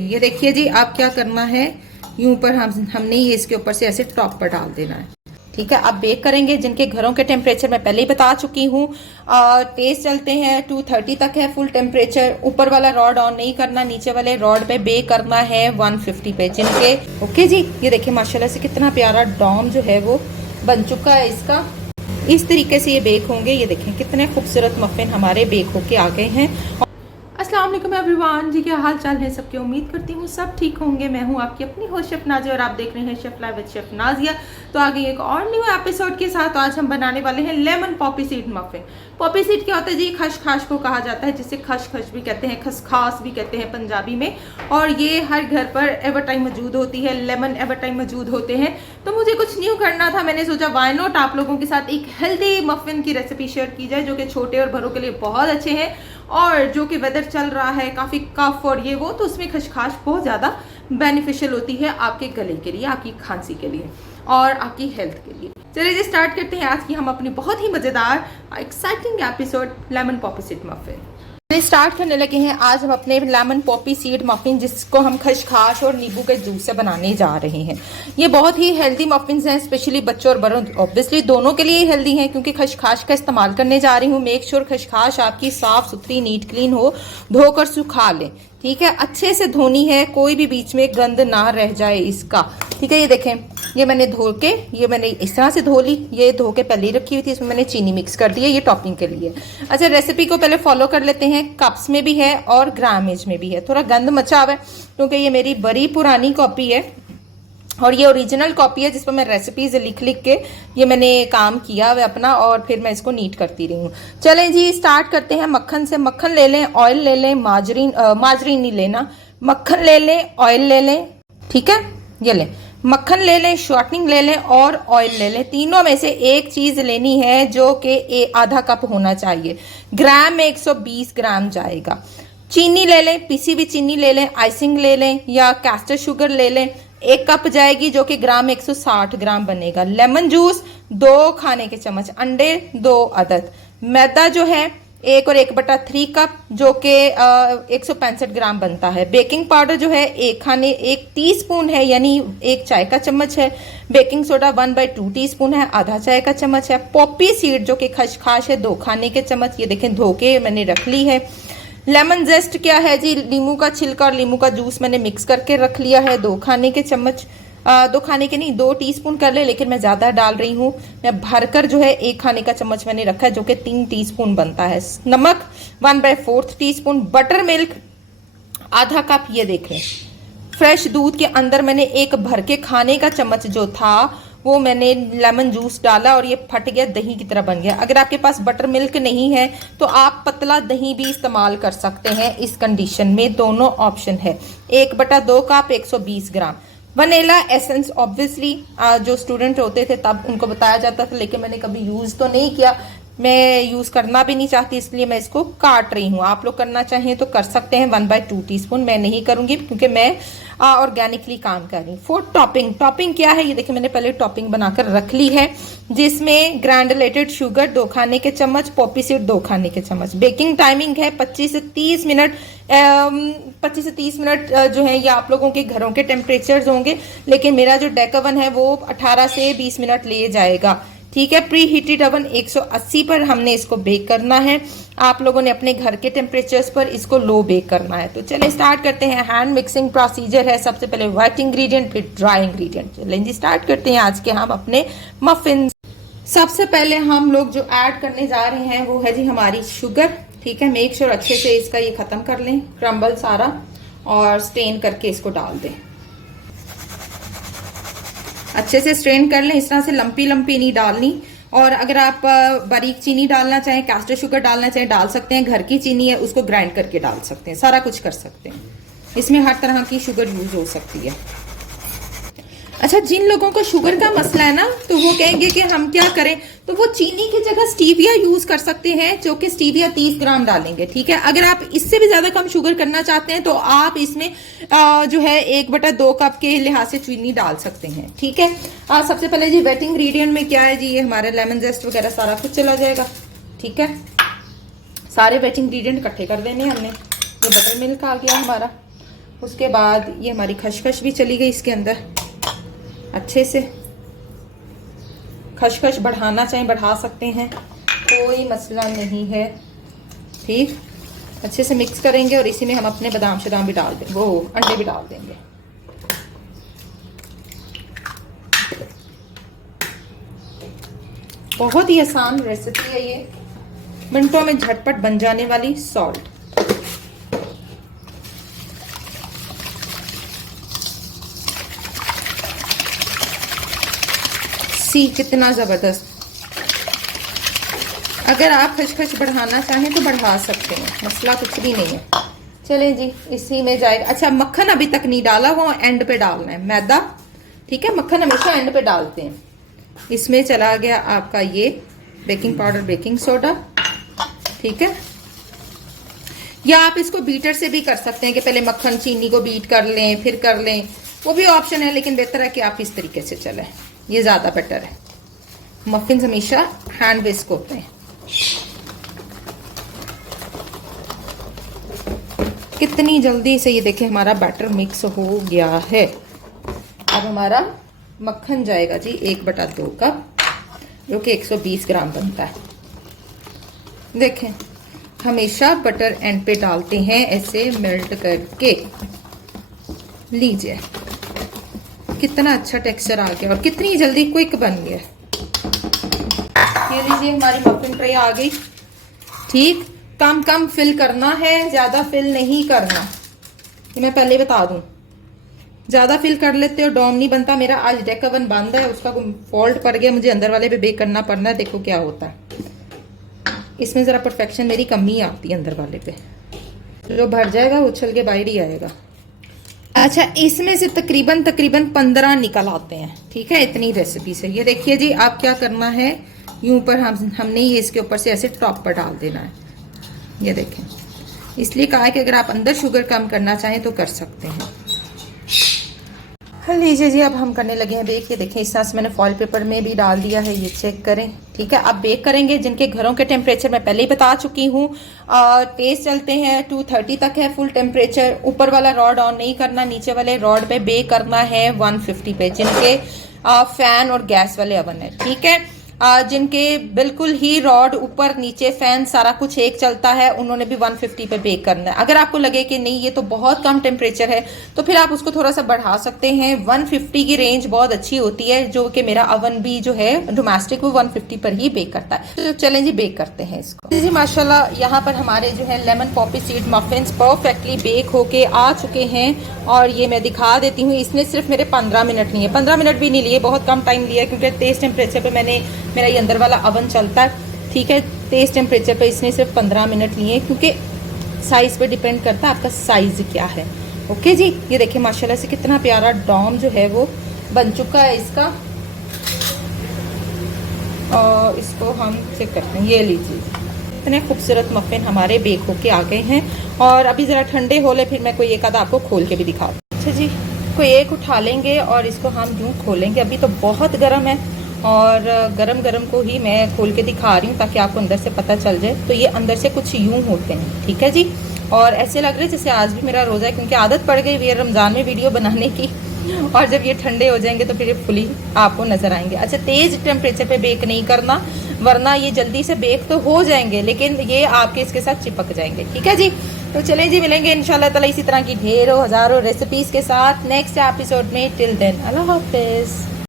ये देखिए जी, आप क्या करना है, यूं पर हमने ये इसके ऊपर से ऐसे टॉप पर डाल देना है। ठीक है, आप बेक करेंगे। जिनके घरों के टेम्परेचर मैं पहले ही बता चुकी हूँ, तेज चलते हैं, 230 तक है फुल टेम्परेचर। ऊपर वाला रॉड ऑन नहीं करना, नीचे वाले रॉड पे बेक करना है 150 पे जिनके। ओके जी, ये देखिए माशाल्लाह से कितना प्यारा डॉम जो है वो बन चुका है इसका। इस तरीके से ये बेक होंगे। ये देखें कितने खूबसूरत मफिन हमारे बेक होके आ गए हैं। अस्सलाम वालेकुम एवरीवन जी, क्या हाल चाल है सबके। उम्मीद करती हूँ सब ठीक होंगे। मैं हूँ आपकी अपनी होस्ट शेफ नाजिया और आप देख रहे हैं chef live with chef Nazia. तो आगे एक और न्यू एपिसोड के साथ आज हम बनाने वाले हैं lemon poppy seed muffin. Poppy seed क्या होता है जी? खशखाश को कहा जाता है, जिसे खशखश भी कहते हैं, खसखास भी कहते हैं पंजाबी में। और ये हर घर पर एवर टाइम मौजूद होती है, लेमन एवर टाइम मौजूद होते हैं। तो मुझे कुछ न्यू करना था, मैंने सोचा वाई नॉट आप लोगों के साथ एक हेल्दी मफिन की रेसिपी शेयर की जाए, जो कि छोटे और बड़ों के लिए बहुत अच्छे हैं। और जो कि वेदर चल रहा है काफ़ी कफ और ये वो, तो उसमें खशखाश बहुत ज़्यादा बेनिफिशियल होती है आपके गले के लिए, आपकी खांसी के लिए और आपकी हेल्थ के लिए। चलिए जी स्टार्ट करते हैं आज की हम अपनी बहुत ही मज़ेदार exciting episode lemon poppy seed muffin. Start करने लगे हैं आज हम अपने लेमन पॉपी सीड मफिन, जिसको हम खशखाश और नींबू के जूस से बनाने जा रहे हैं। ये बहुत ही हेल्दी मफिन्स हैं, स्पेशली बच्चों और बड़ों, ऑब्वियसली दोनों के लिए हेल्दी हैं, क्योंकि खशखाश का इस्तेमाल करने जा रही हूँ। मेक श्योर खशखाश आपकी साफ सुथरी नीट क्लीन हो, धोकर सुखा लें। ठीक है, अच्छे से धोनी है, कोई भी बीच में गंद ना रह जाए इसका। ठीक है, ये देखें, ये मैंने धो के, ये मैंने इस तरह से धो ली। ये धो के पहले ही रखी हुई थी, इसमें मैंने चीनी मिक्स कर दी है, ये टॉपिंग के लिए। अच्छा, रेसिपी को पहले फॉलो कर लेते हैं। कप्स में भी है और ग्रामेज में भी है। थोड़ा गंद मचा हुआ है क्योंकि ये मेरी बड़ी पुरानी कॉपी है और ये ओरिजिनल कॉपी है जिस पर मैं रेसिपीज लिख लिख के ये मैंने काम किया हुआ अपना, और फिर मैं इसको नीट करती रही हूँ। चलें जी स्टार्ट करते हैं मक्खन से। मक्खन ले लें, ऑयल ले लें, माजरीन नहीं लेना, मक्खन ले लें, ऑयल ले लें। ठीक है, ये लें, मक्खन ले लें, शॉर्टनिंग ले लें और ऑयल ले लें। तीनों में से एक चीज लेनी है जो कि आधा कप होना चाहिए। ग्राम में 120 ग्राम जाएगा। चीनी ले लें, पिसी हुई चीनी ले लें, आइसिंग ले लें या कैस्टर शुगर ले लें, 1 कप जाएगी, जो कि ग्राम 160 ग्राम बनेगा। लेमन जूस 2 खाने के चम्मच, अंडे 2 अदद, मैदा जो है 1 और 1/3 कप, जो कि 165 ग्राम बनता है। बेकिंग पाउडर जो है 1 टीस्पून है, यानी 1 चाय का चम्मच है। बेकिंग सोडा 1/2 टीस्पून है, आधा चाय का चम्मच है। पॉपी सीड जो कि खशखाश है 2 खाने के चम्मच, ये देखें धो के मैंने रख ली है। लेमन जेस्ट क्या है जी? नींबू का छिलका और नींबू का जूस मैंने मिक्स करके रख लिया है, 2 खाने के चम्मच। 2 खाने के नहीं, 2 टीस्पून कर ले, लेकिन मैं ज़्यादा डाल रही हूँ। मैं भरकर जो है 1 खाने का चम्मच मैंने रखा है, जो कि 3 टीस्पून बनता है। नमक 1/4 टीस्पून। बटर मिल्क आधा कप, ये देखें। फ्रेश दूध के अंदर मैंने 1 भर के खाने का चम्मच जो था वो मैंने लेमन जूस डाला और ये फट गया, दही की तरह बन गया। अगर आपके पास बटर मिल्क नहीं है तो आप पतला दही भी इस्तेमाल कर सकते हैं। इस कंडीशन में दोनों ऑप्शन है। 1/2 कप 120 ग्राम। वनीला एसेंस, ऑब्वियसली जो स्टूडेंट होते थे तब उनको बताया जाता था, लेकिन मैंने कभी यूज़ तो नहीं किया, मैं यूज़ करना भी नहीं चाहती, इसलिए मैं इसको काट रही हूँ। आप लोग करना चाहें तो कर सकते हैं 1/2 टीस्पून। मैं नहीं करूँगी क्योंकि मैं ऑर्गेनिकली काम कर रही हूँ। फूड टॉपिंग, टॉपिंग क्या है ये देखिए, मैंने पहले टॉपिंग बनाकर रख ली है, जिसमें ग्रैंडुलेटेड शुगर 2 खाने के चम्मच, पॉपी सीड 2 खाने के चम्मच। बेकिंग टाइमिंग है 25 से 30 मिनट। 25 से 30 मिनट जो है ये आप लोगों के घरों के टेम्परेचर्स होंगे, लेकिन मेरा जो डेक ओवन है वो 18 से 20 मिनट ले जाएगा। ठीक है, प्री हीटेड ओवन 180 पर हमने इसको बेक करना है। आप लोगों ने अपने घर के टेम्परेचर्स पर इसको लो बेक करना है। तो चलिए स्टार्ट करते हैं। हैंड मिक्सिंग प्रोसीजर है, सबसे पहले वेट इंग्रेडिएंट फिर ड्राई इंग्रेडिएंट। चलें जी स्टार्ट करते हैं आज के हम अपने मफिन। सबसे पहले हम लोग जो ऐड करने जा रहे हैं वो है जी हमारी शुगर। ठीक है, मेक श्योर अच्छे से इसका ये खत्म कर लें क्रम्बल सारा, और स्ट्रेन करके इसको डाल दें। अच्छे से स्ट्रेन कर लें, इस तरह से लंपी लंपी नहीं डालनी। और अगर आप बारीक चीनी डालना चाहें, कैस्टर शुगर डालना चाहें, डाल सकते हैं। घर की चीनी है उसको ग्राइंड करके डाल सकते हैं, सारा कुछ कर सकते हैं। इसमें हर तरह की शुगर यूज हो सकती है। अच्छा, जिन लोगों को शुगर का मसला है ना, तो वो कहेंगे कि हम क्या करें, तो वो चीनी की जगह स्टीविया यूज कर सकते हैं, जो कि स्टीविया 30 ग्राम डालेंगे। ठीक है, अगर आप इससे भी ज्यादा कम शुगर करना चाहते हैं तो आप इसमें जो है 1/2 कप के लिहाज से चीनी डाल सकते हैं। ठीक है, सबसे पहले जी वेट इंग्रेडिएंट में क्या है जी, ये हमारे लेमन जेस्ट वगैरह सारा कुछ चला जाएगा। ठीक है, सारे वेट इंग्रेडिएंट इकट्ठे कर देने हमने। ये बटर मिल्क आ गया हमारा, उसके बाद ये हमारी खसखस भी चली गई इसके अंदर अच्छे से। खसखस बढ़ाना चाहें बढ़ा सकते हैं, कोई मसला नहीं है। ठीक, अच्छे से मिक्स करेंगे और इसी में हम अपने बादाम शादाम भी डाल देंगे, वो अंडे भी डाल देंगे। बहुत ही आसान रेसिपी है ये, मिनटों में झटपट बन जाने वाली सॉल्ट। सी कितना जबरदस्त। अगर आप खसखस बढ़ाना चाहें तो बढ़ा सकते हैं, मसला कुछ भी नहीं है। चलें जी, इसी में जाएगा। अच्छा, मक्खन अभी तक नहीं डाला, वो एंड पे डालना है, मैदा। ठीक है, मक्खन हमेशा एंड पे डालते हैं। इसमें चला गया आपका ये बेकिंग पाउडर, बेकिंग सोडा। ठीक है, या आप इसको बीटर से भी कर सकते हैं कि पहले मक्खन चीनी को बीट कर लें फिर कर लें, वो भी ऑप्शन है, लेकिन बेहतर है कि आप इस तरीके से चलें, ये ज्यादा बेटर है। मफिन्स हमेशा हैंड विस्क होते हैं। कितनी जल्दी से ये देखिए हमारा बैटर मिक्स हो गया है। अब हमारा मक्खन जाएगा जी 1/2 कप, जो कि 120 ग्राम बनता है। देखें, हमेशा बटर एंड पे डालते हैं ऐसे मेल्ट करके। लीजिए, कितना अच्छा टेक्सचर आ गया और कितनी जल्दी क्विक बन गया। ये लीजिए, हमारी मफिन ट्रे आ गई। ठीक, कम कम फिल करना है, ज्यादा फिल नहीं करना, ये मैं पहले बता दूं। ज्यादा फिल कर लेते हो डोम नहीं बनता। मेरा आज डेक ओवन बंद है, उसका फॉल्ट पड़ गया, मुझे अंदर वाले पे बेक करना पड़ना है। देखो क्या होता है, इसमें जरा परफेक्शन मेरी कमी आती है अंदर वाले पे, जो भर जाएगा वो उछल के बाहर ही आएगा। अच्छा, इसमें से तकरीबन 15 निकल आते हैं। ठीक है, इतनी रेसिपी से। ये देखिए जी, आप क्या करना है, यूं पर हमने ये इसके ऊपर से ऐसे टॉप पर डाल देना है। ये देखें, इसलिए कहा है कि अगर आप अंदर शुगर कम करना चाहें तो कर सकते हैं। हाँ, लीजिए जी, अब हम करने लगे हैं बेक। ये देखें, इस तरह से मैंने फॉइल पेपर में भी डाल दिया है, ये चेक करें। ठीक है, अब बेक करेंगे। जिनके घरों के टेम्परेचर मैं पहले ही बता चुकी हूँ। तेज चलते हैं, 230 तक है फुल टेम्परेचर। ऊपर वाला रॉड ऑन नहीं करना, नीचे वाले रॉड पे बेक करना है 150 पे। जिनके फैन और गैस वाले ओवन है, ठीक है। जिनके बिल्कुल ही रॉड ऊपर नीचे फैन सारा कुछ एक चलता है, उन्होंने भी 150 पे बेक करना है। अगर आपको लगे कि नहीं ये तो बहुत कम टेम्परेचर है, तो फिर आप उसको थोड़ा सा बढ़ा सकते हैं। 150 की रेंज बहुत अच्छी होती है, जो कि मेरा ओवन भी जो है डोमेस्टिक वो 150 पर ही बेक करता है। तो चलें जी, बेक करते हैं इसको। जी माशाल्लाह, यहाँ पर हमारे जो है lemon poppy seed muffins perfectly bake होके आ चुके हैं। और ये मैं दिखा देती हूँ, इसने सिर्फ मेरे 15 मिनट लिए, 15 मिनट भी नहीं लिए, बहुत कम टाइम लिया, क्योंकि तेज टेम्परेचर पे मेरा ये अंदर वाला ओवन चलता है। ठीक है, तेज टेम्परेचर पे इसने सिर्फ 15 मिनट लिए, क्योंकि साइज पे डिपेंड करता है आपका साइज क्या है। ओके जी, ये देखिए माशाल्लाह से कितना प्यारा डॉम जो है वो बन चुका है इसका। और इसको हम चेक करते हैं। ये लीजिए, इतने खूबसूरत मफिन हमारे बेक होके आ गए हैं। और अभी ज़रा ठंडे हो ले, फिर मैं कोई एक आधा आपको खोल के भी दिखा दूँ। अच्छा जी, कोई एक उठा लेंगे और इसको हम यूँ खोलेंगे। अभी तो बहुत गर्म है और गरम गरम को ही मैं खोल के दिखा रही हूँ, ताकि आपको अंदर से पता चल जाए। तो ये अंदर से कुछ यूं होते हैं, ठीक है जी। और ऐसे लग रहे हैं जैसे आज भी मेरा रोज़ा है, क्योंकि आदत पड़ गई है रमज़ान में वीडियो बनाने की। और जब ये ठंडे हो जाएंगे तो फिर ये फुली आपको नज़र आएंगे। अच्छा, तेज़ टेम्परेचर पे बेक नहीं करना, वरना ये जल्दी से बेक तो हो जाएंगे, लेकिन ये आपके इसके साथ चिपक जाएंगे। ठीक है जी, तो चलें जी, मिलेंगे इंशाल्लाह ताला इसी तरह की ढेरों हज़ारों रेसिपीज़ के साथ नेक्स्ट एपिसोड में। टिल देन, अल्लाह हाफिज़।